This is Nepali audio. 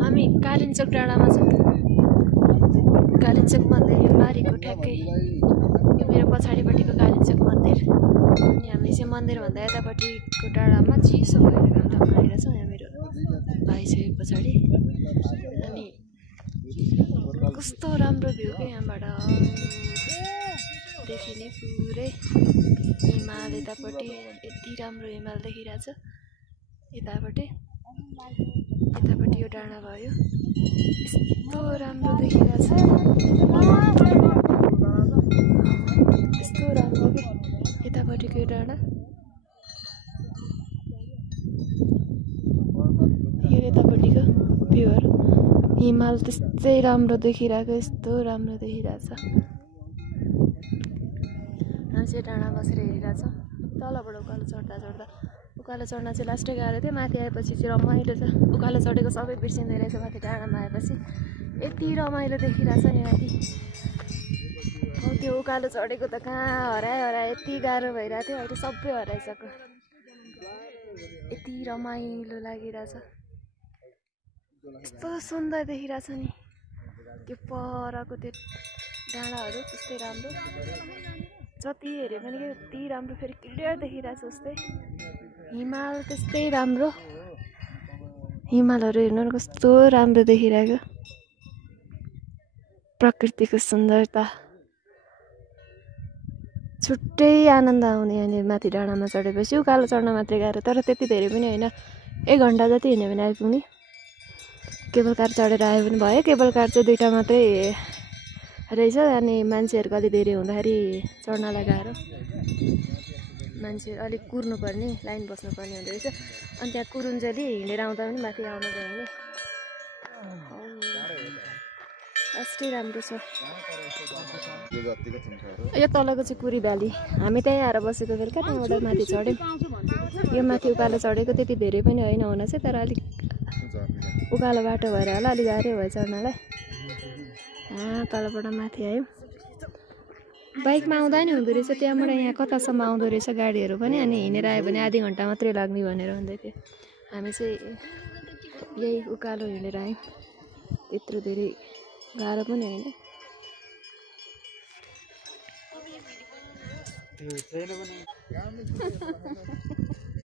हामी कालिन्चोक डाँडामा छौँ। कालिन्चोक मन्दिर यो बारीको ठ्याक्कै यो मेरो पछाडिपट्टिको कालिन्चोक मन्दिर। अनि हामी चाहिँ मन्दिरभन्दा यतापट्टिको डाँडामा चिसो भएर ठाउँमा आइरहेछौँ। यहाँ मेरो भाइ छ यो पछाडि। अनि कस्तो राम्रो भ्यू क्या यहाँबाट देखिने पुरै हिमाल यतापट्टि यति राम्रो हिमाल देखिरहेछ। यतापट्टि यो डाँडा भयो यस्तो राम्रो देखिरहेछ। यस्तो राम्रो के यतापट्टिको यो डाँडा यो यतापट्टिको भ्यूहरू हिमाल त्यस्तै राम्रो देखिरहेको यस्तो राम्रो देखिरहेछ। हामी चाहिँ डाँडा बसेर हेरिरहेछौँ। तलबाट उकालो चढ्दा उकालो चढ्न चाहिँ लास्टै गाह्रो थियो। माथि आएपछि चाहिँ रमाइलो छ। उकालो चढेको सबै बिर्सिँदै रहेछ। माथि डाँडामा आएपछि यति रमाइलो देखिरहेछ नि माथि। हो त्यो उकालो चढेको त कहाँ हराए यति गाह्रो भइरहेको थियो। अहिले सबै हराइसक्यो। यति रमाइलो लागिरहेछ। यस्तो सुन्दर देखिरहेछ नि त्यो परको त्यो डाँडाहरू त्यस्तै राम्रो। जति हेऱ्यो पनि के यति राम्रो फेरि क्लियर देखिरहेछ उस्तै। हिमाल त्यस्तै राम्रो। हिमालहरू हेर्नु कस्तो राम्रो देखिरहेको। प्रकृतिको सुन्दरता छुट्टै आनन्द आउने यहाँनिर माथि डाँडामा चढेपछि। उकालो चढ्न मात्रै गाह्रो तर त्यति धेरै पनि होइन। 1 घन्टा जति हिँड्यो भने आइपुग्ने। केबल कार चढेर आयो भने भयो। केबल कार चाहिँ 2टा मात्रै रहेछ। अनि मान्छेहरूको अलि धेरै हुँदाखेरि चढ्नलाई गाह्रो। मान्छे अलिक कुर्नुपर्ने लाइन बस्नुपर्ने हुँदो रहेछ। अनि त्यहाँ कुरुन्जेली हिँडेर आउँदा पनि माथि आउनु भ्याउने। अस्ति राम्रो छ। यो तलको चाहिँ कुरी भ्याली। हामी त्यहीँ आएर बसेको बेलुका त्यहाँबाट माथि चढ्यौँ। यो माथि उकालो चढेको त्यति धेरै पनि होइन हुन चाहिँ तर अलिक उकालो बाटो भएर होला अलिक गाह्रै भयो चढ्नलाई। तलबाट माथि आयौँ। बाइकमा आउँदा नि हुँदो रहेछ। त्यहाँबाट यहाँ कतासम्म आउँदो रहेछ गाडीहरू पनि। अनि हिँडेर आयो भने आधी घन्टा मात्रै लाग्ने भनेर भन्दै थियो। हामी चाहिँ यही उकालो हिँडेर आयौँ। त्यत्रो धेरै गाह्रो पनि होइन।